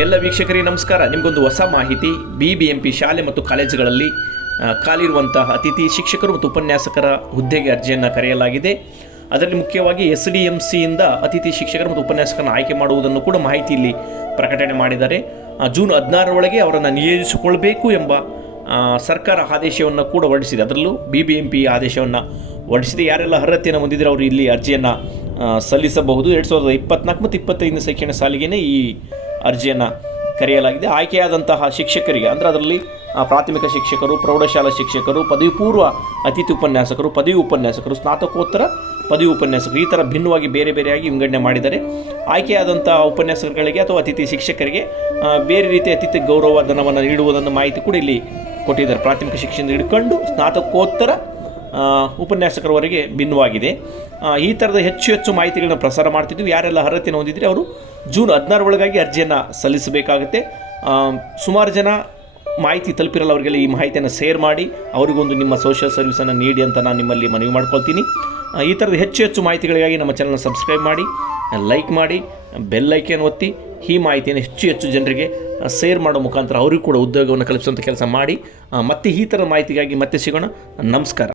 ಎಲ್ಲ ವೀಕ್ಷಕರಿಗೆ ನಮಸ್ಕಾರ. ನಿಮಗೊಂದು ಹೊಸ ಮಾಹಿತಿ. ಬಿ ಬಿ ಎಂ ಪಿ ಶಾಲೆ ಮತ್ತು ಕಾಲೇಜುಗಳಲ್ಲಿ ಖಾಲಿರುವಂತಹ ಅತಿಥಿ ಶಿಕ್ಷಕರು ಮತ್ತು ಉಪನ್ಯಾಸಕರ ಹುದ್ದೆಗೆ ಅರ್ಜಿಯನ್ನು ಕರೆಯಲಾಗಿದೆ. ಅದರಲ್ಲಿ ಮುಖ್ಯವಾಗಿ ಎಸ್ ಡಿ ಎಂ ಸಿಯಿಂದ ಅತಿಥಿ ಶಿಕ್ಷಕರು ಮತ್ತು ಉಪನ್ಯಾಸಕರನ್ನು ಆಯ್ಕೆ ಮಾಡುವುದನ್ನು ಕೂಡ ಮಾಹಿತಿ ಇಲ್ಲಿ ಪ್ರಕಟಣೆ ಮಾಡಿದ್ದಾರೆ. ಜೂನ್ ಹದಿನಾರರೊಳಗೆ ಅವರನ್ನು ನಿಯೋಜಿಸಿಕೊಳ್ಬೇಕು ಎಂಬ ಸರ್ಕಾರ ಆದೇಶವನ್ನು ಕೂಡ ಹೊರಡಿಸಿದೆ. ಅದರಲ್ಲೂ ಬಿ ಬಿ ಎಂ ಪಿ ಆದೇಶವನ್ನು ಹೊರಡಿಸಿದೆ. ಯಾರೆಲ್ಲ ಅರ್ಹತೆಯನ್ನು ಹೊಂದಿದರೆ ಅವರು ಇಲ್ಲಿ ಅರ್ಜಿಯನ್ನು ಸಲ್ಲಿಸಬಹುದು. ಎರಡು ಸಾವಿರದ ಇಪ್ಪತ್ನಾಲ್ಕು ಮತ್ತು ಇಪ್ಪತ್ತೈದನೇ ಶೈಕ್ಷಣಿಕ ಸಾಲಿಗೆನೇ ಈ ಅರ್ಜಿಯನ್ನು ಕರೆಯಲಾಗಿದೆ. ಆಯ್ಕೆಯಾದಂತಹ ಶಿಕ್ಷಕರಿಗೆ, ಅಂದರೆ ಅದರಲ್ಲಿ ಪ್ರಾಥಮಿಕ ಶಿಕ್ಷಕರು, ಪ್ರೌಢಶಾಲಾ ಶಿಕ್ಷಕರು, ಪದವಿ ಪೂರ್ವ ಅತಿಥಿ ಉಪನ್ಯಾಸಕರು, ಪದವಿ ಉಪನ್ಯಾಸಕರು, ಸ್ನಾತಕೋತ್ತರ ಪದವಿ ಉಪನ್ಯಾಸಕರು, ಈ ಥರ ಭಿನ್ನವಾಗಿ ಬೇರೆ ಬೇರೆಯಾಗಿ ವಿಂಗಡಣೆ ಮಾಡಿದ್ದಾರೆ. ಆಯ್ಕೆಯಾದಂಥ ಉಪನ್ಯಾಸಕರುಗಳಿಗೆ ಅಥವಾ ಅತಿಥಿ ಶಿಕ್ಷಕರಿಗೆ ಬೇರೆ ರೀತಿಯ ಅತಿಥಿ ಗೌರವ ಧನವನ್ನು ನೀಡುವುದನ್ನು ಮಾಹಿತಿ ಕೂಡ ಇಲ್ಲಿ ಕೊಟ್ಟಿದ್ದಾರೆ. ಪ್ರಾಥಮಿಕ ಶಿಕ್ಷಣದಿಂದ ಹಿಡ್ಕೊಂಡು ಸ್ನಾತಕೋತ್ತರ ಉಪನ್ಯಾಸಕರವರೆಗೆ ಭಿನ್ನವಾಗಿದೆ. ಈ ಥರದ ಹೆಚ್ಚು ಹೆಚ್ಚು ಮಾಹಿತಿಗಳನ್ನ ಪ್ರಸಾರ ಮಾಡ್ತಿದ್ವಿ. ಯಾರೆಲ್ಲ ಅರ್ಹತೆಯನ್ನು ಹೊಂದಿದ್ರೆ ಅವರು ಜೂನ್ ಹದಿನಾರು ಒಳಗಾಗಿ ಅರ್ಜಿಯನ್ನು ಸಲ್ಲಿಸಬೇಕಾಗುತ್ತೆ. ಸುಮಾರು ಜನ ಮಾಹಿತಿ ತಲುಪಿರಲ್ಲ, ಅವರಿಗೆಲ್ಲ ಈ ಮಾಹಿತಿಯನ್ನು ಶೇರ್ ಮಾಡಿ, ಅವರಿಗೊಂದು ನಿಮ್ಮ ಸೋಷಿಯಲ್ ಸರ್ವಿಸನ್ನು ನೀಡಿ ಅಂತ ನಾನು ನಿಮ್ಮಲ್ಲಿ ಮನವಿ ಮಾಡ್ಕೊಳ್ತೀನಿ. ಈ ಥರದ ಹೆಚ್ಚು ಹೆಚ್ಚು ಮಾಹಿತಿಗಳಿಗಾಗಿ ನಮ್ಮ ಚಾನಲ್ನ ಸಬ್ಸ್ಕ್ರೈಬ್ ಮಾಡಿ ಲೈಕ್ ಮಾಡಿ ಬೆಲ್ ಐಕೆನ್ ಒತ್ತಿ, ಈ ಮಾಹಿತಿಯನ್ನು ಹೆಚ್ಚು ಹೆಚ್ಚು ಜನರಿಗೆ ಶೇರ್ ಮಾಡೋ ಮುಖಾಂತರ ಅವರಿಗೂ ಕೂಡ ಉದ್ಯೋಗವನ್ನು ಕಲ್ಪಿಸುವಂಥ ಕೆಲಸ ಮಾಡಿ ಮತ್ತೆ ಈ ಥರ ಮಾಹಿತಿಗಾಗಿ ಮತ್ತೆ ಸಿಗೋಣ. ನಮಸ್ಕಾರ.